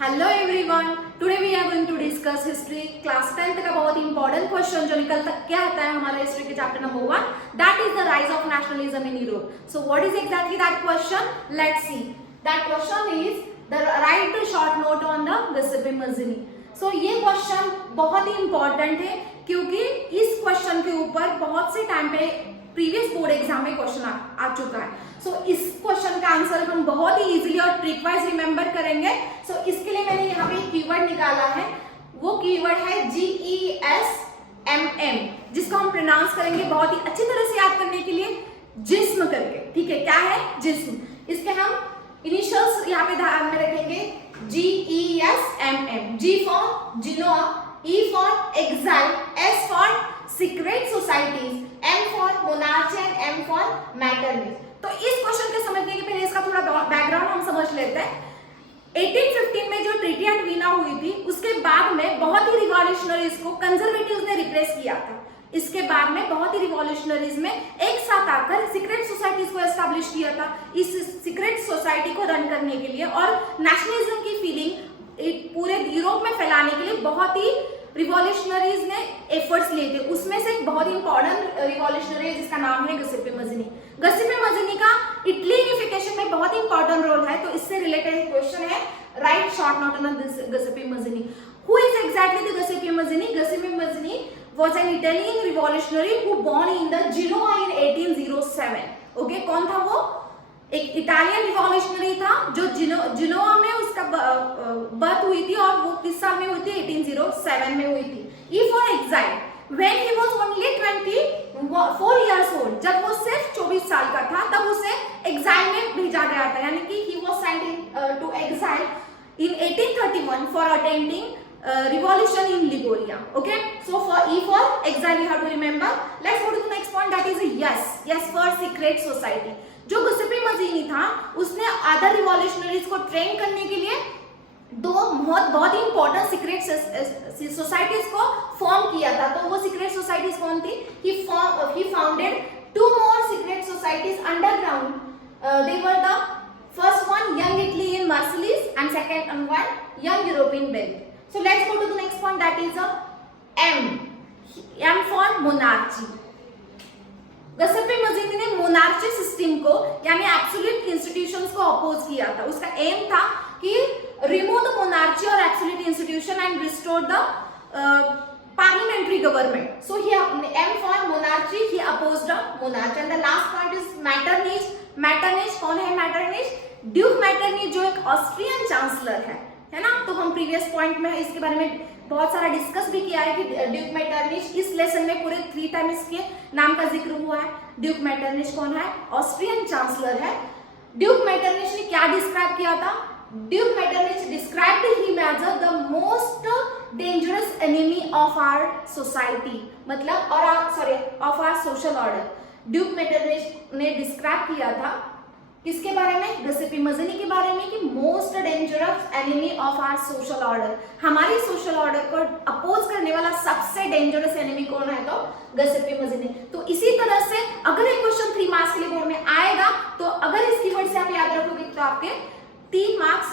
Hello everyone, today we are going to discuss history class 10th का बहुत important question जो निकल तक क्या आता है हमारा हिस्ट्री के chapter number 1, that is the rise of nationalism in Europe. So what is exactly that question? Let's see. That question is the write to short note on the Giuseppe Mazzini. सो ये question बहुत ही important है क्योंकि इस question के ऊपर बहुत से टाइम पे प्रीवियस बोर्ड एग्जाम में क्वेश्चन आ चुका है. सो इस क्वेश्चन का आंसर हम बहुत ही इजीली और ट्रिक वाइज रिमेंबर करेंगे. सो इसके लिए मैंने यहाँ पे कीवर्ड निकाला है. वो कीवर्ड है GESMM, जिसको हम प्रोनाउंस करेंगे बहुत ही अच्छी तरह से याद करने के लिए जिस्म करके. ठीक है, क्या है? जिस्म. इसके हम इनिशियल्स यहाँ पे ध्यान में रखेंगे. GESMM. G for Genoa, E for exile, S for secret societies, M for monarchy and M for maternity. तो इस क्वेश्चन के समझने के पहले इसका थोड़ा बैकग्राउंड हम समझ लेते हैं. 1815 में जो ट्रीटी एट वीना हुई थी उसके बाद में बहुत ही रिवॉल्यूशनरीज को कंजर्वेटिव्स ने रिप्रेस किया था. इसके बाद में बहुत ही रिवॉल्यूशनरीज में एक साथ आकर सीक्रेट सोसाइटीज को एस्टैब्लिश किया था इस सीक्रेट सोसाइटी को रन करने के लिए और नेशनलिज्म की फीलिंग पूरे यूरोप में फैलाने के लिए बहुत ही रिवॉल्यूशनरीज ने एफर्ट्स लिए थे. उसमें से एक बहुत ही इंपॉर्टेंट रिवॉल्यूशनरी है जिसका नाम है गिसेपे मज़िनी. गिसेपे मज़िनी का इटली यूनिफिकेशन में बहुत ही इंपॉर्टेंट रोल है. तो इससे रिलेटेड क्वेश्चन है, write short note on Giuseppe Mazzini. Who is exactly the Giuseppe Mazzini? Giuseppe Mazzini was an Italian revolutionary who born in the Genoa in 1807. Okay, कौन था वो? एक इटालियन रिवॉल्यूशनरी था जो जिनोआ में उसका बर्थ हुई थी और वो किस साल में हुई थी? 1807 में हुई थी. E for exile. When he was only 24 years old, जब वो सिर्फ 24 साल का था तब उसे एग्जाइल में भेजा गया था, यानी कि he was sent to exile in 1831 for attending revolution in Liguria. Okay, so for E for exile you have to remember. Let's go to the next point, that is yes for secret society. जो गिसेपे मज़िनी था उसने other revolutionaries को train करने के लिए दो बहुत ही important secret societies को फॉर्म किया था. तो वो सीक्रेट सोसाइटीज कौन थी? he founded 2 more secret societies underground. They were the first one Young Italy in Marseilles and second one Young Europe in Belgium. So let's go to the next point, that is M for monarchy. गिसेपे मज़िनी ने monarchy system को यानी absolute institutions को oppose किया था. उसका aim था कि remove the monarchy और absolute institution and restore the parliamentary government. So he aim for monarchy, he opposed monarchy. And the last point is Metternich. Metternich कौन है? मैटरनिच ड्यूक मैटरनिच जो एक ऑस्ट्रियन चांसलर है ना. तो हम प्रीवियस पॉइंट में इसके बारे में बहुत सारा डिस्कस भी किया है कि ड्यूक मैटरनिच, इस लेसन में पूरे 3 टाइम इसके नाम का जिक्र हुआ है. ड्यूक मैटरनिच कौन है? ऑस्ट्रियन चांसलर है. ड्यूक मैटरनिच ने क्या डिस्क्राइब किया था? Duke Metternich described him as the most dangerous enemy of our society, मतलब of our social order. Duke Metternich ने डिस्क्राइब किया था किसके बारे में? गिसेपे मज़िनी के बारे में कि most dangerous enemy of our social order. हमारी सोशल ऑर्डर को अपोज करने वाला सबसे डेंजरस एनिमी कौन है? तो गिसेपे मज़िनी. तो इसी तरह से अगर एक क्वेश्चन 3 मार्क्स के लिए बोर्ड में आएगा तो अगर इस कीवर्ड से आप याद रखोगे तो आपके 3 मार्क्स